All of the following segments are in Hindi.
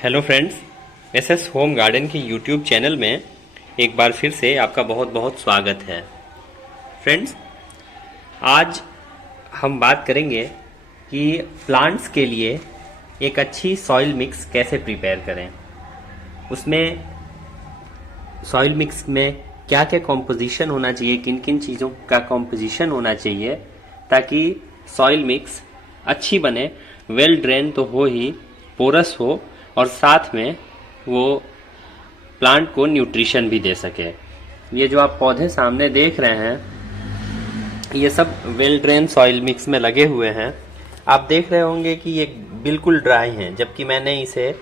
Hello friends, SS home garden के यूट्यूब चैनल में एक बार फिर से आपका बहुत बहुत स्वागत है। फ्रेंड्स, आज हम बात करेंगे कि प्लांट्स के लिए एक अच्छी सॉइल मिक्स कैसे प्रिपेयर करें। उसमें सॉइल मिक्स में क्या क्या कॉम्पोजिशन होना चाहिए, किन किन चीज़ों का कॉम्पोजिशन होना चाहिए ताकि सॉइल मिक्स अच्छी बने, वेल ड्रेन तो हो ही, पोरस हो और साथ में वो प्लांट को न्यूट्रिशन भी दे सके। ये जो आप पौधे सामने देख रहे हैं ये सब वेल ड्रेन सॉइल मिक्स में लगे हुए हैं। आप देख रहे होंगे कि ये बिल्कुल ड्राई हैं, जबकि मैंने इसे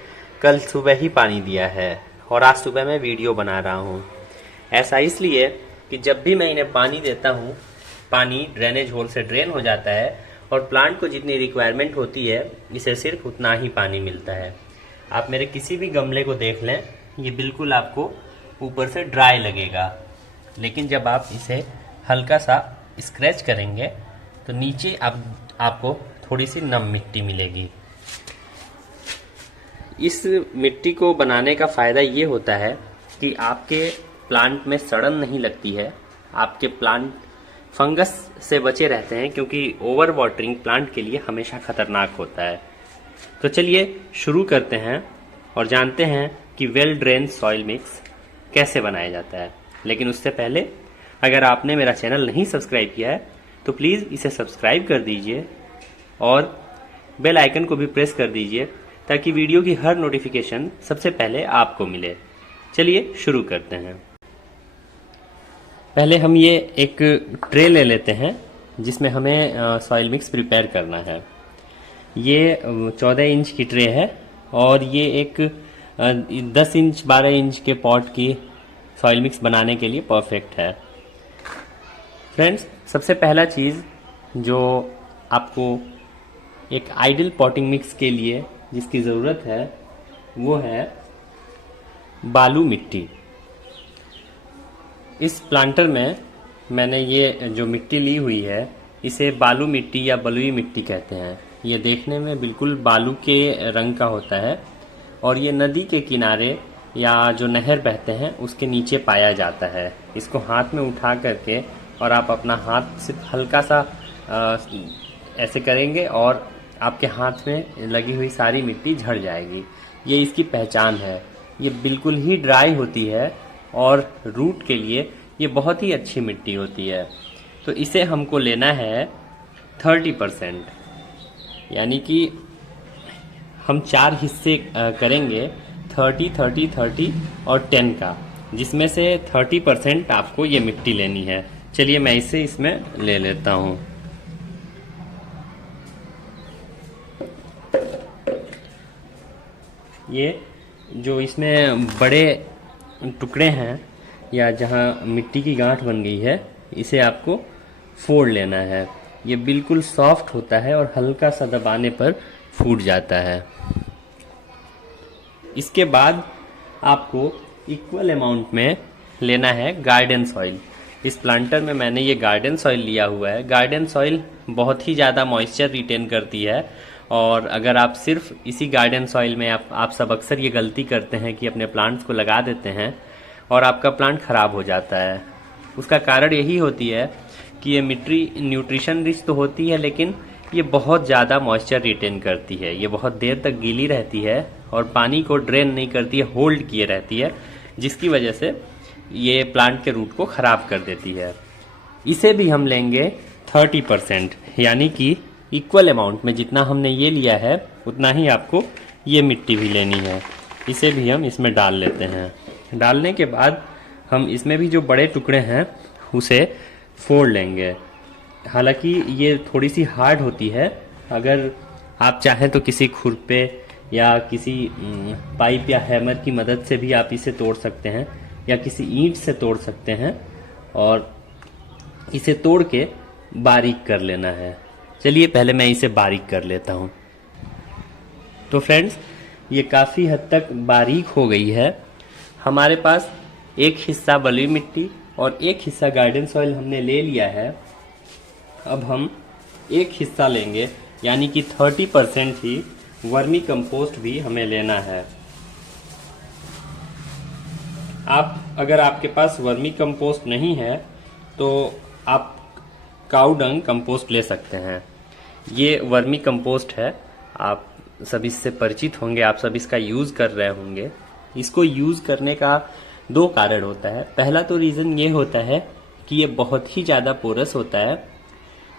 कल सुबह ही पानी दिया है और आज सुबह मैं वीडियो बना रहा हूँ। ऐसा इसलिए कि जब भी मैं इन्हें पानी देता हूँ पानी ड्रेनेज होल से ड्रेन हो जाता है और प्लांट को जितनी रिक्वायरमेंट होती है इसे सिर्फ उतना ही पानी मिलता है। आप मेरे किसी भी गमले को देख लें, ये बिल्कुल आपको ऊपर से ड्राई लगेगा, लेकिन जब आप इसे हल्का सा स्क्रैच करेंगे तो नीचे आपको थोड़ी सी नम मिट्टी मिलेगी। इस मिट्टी को बनाने का फ़ायदा ये होता है कि आपके प्लांट में सड़न नहीं लगती है, आपके प्लांट फंगस से बचे रहते हैं, क्योंकि ओवर वाटरिंग प्लांट के लिए हमेशा खतरनाक होता है। तो चलिए शुरू करते हैं और जानते हैं कि वेल ड्रेन सॉइल मिक्स कैसे बनाया जाता है। लेकिन उससे पहले अगर आपने मेरा चैनल नहीं सब्सक्राइब किया है तो प्लीज़ इसे सब्सक्राइब कर दीजिए और बेल आइकन को भी प्रेस कर दीजिए ताकि वीडियो की हर नोटिफिकेशन सबसे पहले आपको मिले। चलिए शुरू करते हैं। पहले हम ये एक ट्रे ले लेते हैं जिसमें हमें सॉइल मिक्स प्रिपेयर करना है। ये 14 इंच की ट्रे है और ये एक 10 इंच 12 इंच के पॉट की सॉइल मिक्स बनाने के लिए परफेक्ट है। फ्रेंड्स, सबसे पहला चीज़ जो आपको एक आइडियल पॉटिंग मिक्स के लिए जिसकी ज़रूरत है वो है बालू मिट्टी। इस प्लांटर में मैंने ये जो मिट्टी ली हुई है इसे बालू मिट्टी या बलुई मिट्टी कहते हैं। ये देखने में बिल्कुल बालू के रंग का होता है और ये नदी के किनारे या जो नहर बहते हैं उसके नीचे पाया जाता है। इसको हाथ में उठा करके और आप अपना हाथ सिर्फ हल्का सा ऐसे करेंगे और आपके हाथ में लगी हुई सारी मिट्टी झड़ जाएगी। ये इसकी पहचान है। ये बिल्कुल ही ड्राई होती है और रूट के लिए ये बहुत ही अच्छी मिट्टी होती है। तो इसे हमको लेना है 30%, यानी कि हम 4 हिस्से करेंगे 30, 30, 30 और 10 का, जिसमें से 30% आपको ये मिट्टी लेनी है। चलिए मैं इसे इसमें ले लेता हूँ। ये जो इसमें बड़े टुकड़े हैं या जहाँ मिट्टी की गांठ बन गई है इसे आपको फोड़ लेना है। ये बिल्कुल सॉफ्ट होता है और हल्का सा दबाने पर फूट जाता है। इसके बाद आपको इक्वल अमाउंट में लेना है गार्डन सॉइल। इस प्लांटर में मैंने ये गार्डन सॉइल लिया हुआ है। गार्डन सॉइल बहुत ही ज़्यादा मॉइस्चर रिटेन करती है और अगर आप सिर्फ इसी गार्डन सॉइल में आप सब अक्सर ये गलती करते हैं कि अपने प्लांट्स को लगा देते हैं और आपका प्लांट ख़राब हो जाता है। उसका कारण यही होती है कि ये मिट्टी न्यूट्रिशन रिच तो होती है लेकिन ये बहुत ज़्यादा मॉइस्चर रिटेन करती है। ये बहुत देर तक गीली रहती है और पानी को ड्रेन नहीं करती है, होल्ड किए रहती है, जिसकी वजह से ये प्लांट के रूट को ख़राब कर देती है। इसे भी हम लेंगे 30%, यानी कि इक्वल अमाउंट में जितना हमने ये लिया है उतना ही आपको ये मिट्टी भी लेनी है। इसे भी हम इसमें डाल लेते हैं। डालने के बाद हम इसमें भी जो बड़े टुकड़े हैं उसे फोड़ लेंगे। हालांकि ये थोड़ी सी हार्ड होती है, अगर आप चाहें तो किसी खुरपे या किसी पाइप या हैमर की मदद से भी आप इसे तोड़ सकते हैं या किसी ईंट से तोड़ सकते हैं और इसे तोड़ के बारीक कर लेना है। चलिए पहले मैं इसे बारीक कर लेता हूँ। तो फ्रेंड्स, ये काफ़ी हद तक बारीक हो गई है। हमारे पास एक हिस्सा बलुई मिट्टी और एक हिस्सा गार्डन सॉइल हमने ले लिया है। अब हम एक हिस्सा लेंगे, यानी कि 30% ही वर्मी कंपोस्ट भी हमें लेना है। अगर आपके पास वर्मी कंपोस्ट नहीं है तो आप काऊ डंग कंपोस्ट ले सकते हैं। ये वर्मी कंपोस्ट है, आप सभी इससे परिचित होंगे, आप सभी इसका यूज़ कर रहे होंगे। इसको यूज़ करने का 2 कारण होता है। पहला तो रीज़न ये होता है कि ये बहुत ही ज़्यादा पोरस होता है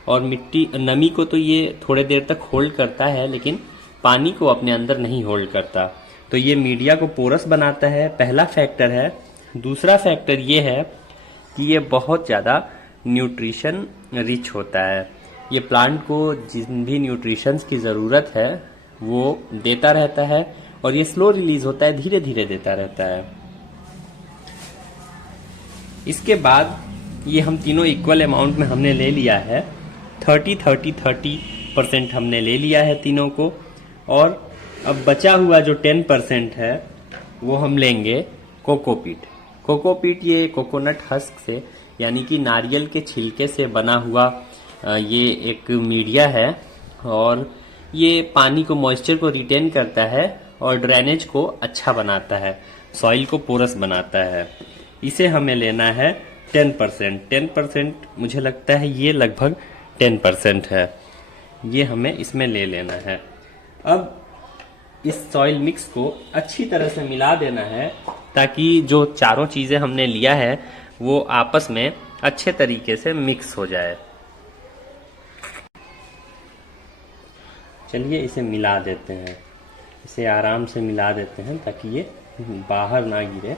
और मिट्टी नमी को तो ये थोड़े देर तक होल्ड करता है, लेकिन पानी को अपने अंदर नहीं होल्ड करता। तो ये मीडिया को पोरस बनाता है, पहला फैक्टर है। दूसरा फैक्टर ये है कि ये बहुत ज़्यादा न्यूट्रिशन रिच होता है। ये प्लांट को जिन भी न्यूट्रिशंस की ज़रूरत है वो देता रहता है और ये स्लो रिलीज होता है, धीरे धीरे देता रहता है। इसके बाद ये हम तीनों इक्वल अमाउंट में हमने ले लिया है, 30-30-30% हमने ले लिया है तीनों को। और अब बचा हुआ जो 10% है वो हम लेंगे कोकोपीट। कोकोपीट ये कोकोनट हस्क से यानी कि नारियल के छिलके से बना हुआ ये एक मीडिया है और ये पानी को, मॉइस्चर को रिटेन करता है और ड्रेनेज को अच्छा बनाता है, सॉइल को पोरस बनाता है। इसे हमें लेना है 10%। 10% मुझे लगता है ये लगभग 10% है, ये हमें इसमें ले लेना है। अब इस सॉइल मिक्स को अच्छी तरह से मिला देना है ताकि जो चारों चीज़ें हमने लिया है वो आपस में अच्छे तरीके से मिक्स हो जाए। चलिए इसे मिला देते हैं, इसे आराम से मिला देते हैं ताकि ये बाहर ना गिरे।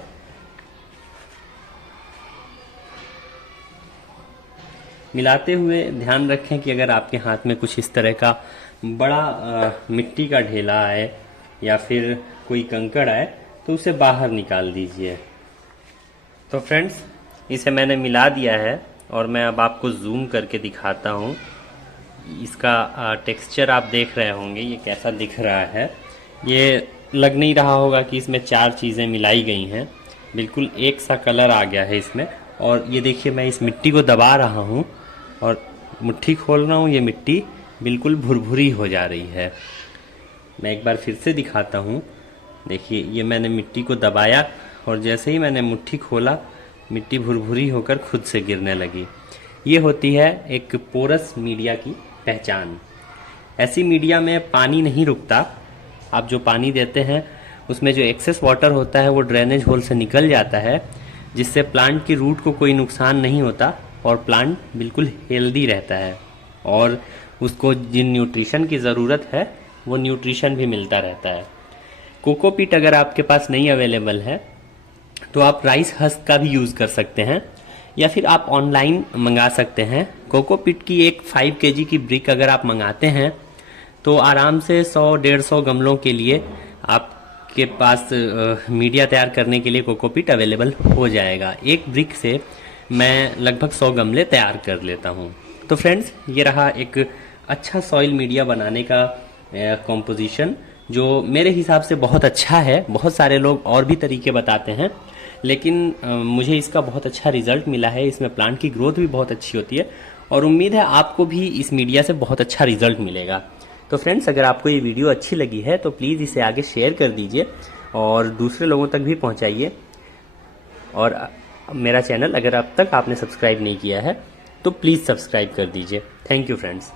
मिलाते हुए ध्यान रखें कि अगर आपके हाथ में कुछ इस तरह का बड़ा मिट्टी का ढेला आए या फिर कोई कंकड़ आए तो उसे बाहर निकाल दीजिए। तो फ्रेंड्स, इसे मैंने मिला दिया है और मैं अब आपको जूम करके दिखाता हूँ। इसका टेक्सचर आप देख रहे होंगे ये कैसा दिख रहा है। ये लग नहीं रहा होगा कि इसमें 4 चीज़ें मिलाई गई हैं, बिल्कुल एक सा कलर आ गया है इसमें। और ये देखिए मैं इस मिट्टी को दबा रहा हूँ और मुट्ठी खोल रहा हूँ, ये मिट्टी बिल्कुल भुरभुरी हो जा रही है। मैं एक बार फिर से दिखाता हूँ। देखिए ये मैंने मिट्टी को दबाया और जैसे ही मैंने मुट्ठी खोला मिट्टी भुरभुरी होकर खुद से गिरने लगी। ये होती है एक पोरस मीडिया की पहचान। ऐसी मीडिया में पानी नहीं रुकता, आप जो पानी देते हैं उसमें जो एक्सेस वाटर होता है वो ड्रेनेज होल से निकल जाता है, जिससे प्लांट की रूट को कोई नुकसान नहीं होता और प्लांट बिल्कुल हेल्दी रहता है और उसको जिन न्यूट्रिशन की ज़रूरत है वो न्यूट्रिशन भी मिलता रहता है। कोकोपीट अगर आपके पास नहीं अवेलेबल है तो आप राइस हस्क का भी यूज़ कर सकते हैं या फिर आप ऑनलाइन मंगा सकते हैं। कोकोपीट की एक 5 kg की ब्रिक अगर आप मंगाते हैं तो आराम से 100-150 गमलों के लिए आपके पास मीडिया तैयार करने के लिए कोकोपीट अवेलेबल हो जाएगा। एक ब्रिक से मैं लगभग 100 गमले तैयार कर लेता हूँ। तो फ्रेंड्स, ये रहा एक अच्छा सॉइल मीडिया बनाने का कॉम्पोजिशन जो मेरे हिसाब से बहुत अच्छा है। बहुत सारे लोग और भी तरीके बताते हैं लेकिन मुझे इसका बहुत अच्छा रिजल्ट मिला है। इसमें प्लांट की ग्रोथ भी बहुत अच्छी होती है और उम्मीद है आपको भी इस मीडिया से बहुत अच्छा रिजल्ट मिलेगा। तो फ्रेंड्स, अगर आपको ये वीडियो अच्छी लगी है तो प्लीज़ इसे आगे शेयर कर दीजिए और दूसरे लोगों तक भी पहुंचाइए। और मेरा चैनल अगर अब तक आपने सब्सक्राइब नहीं किया है तो प्लीज़ सब्सक्राइब कर दीजिए। Thank you friends.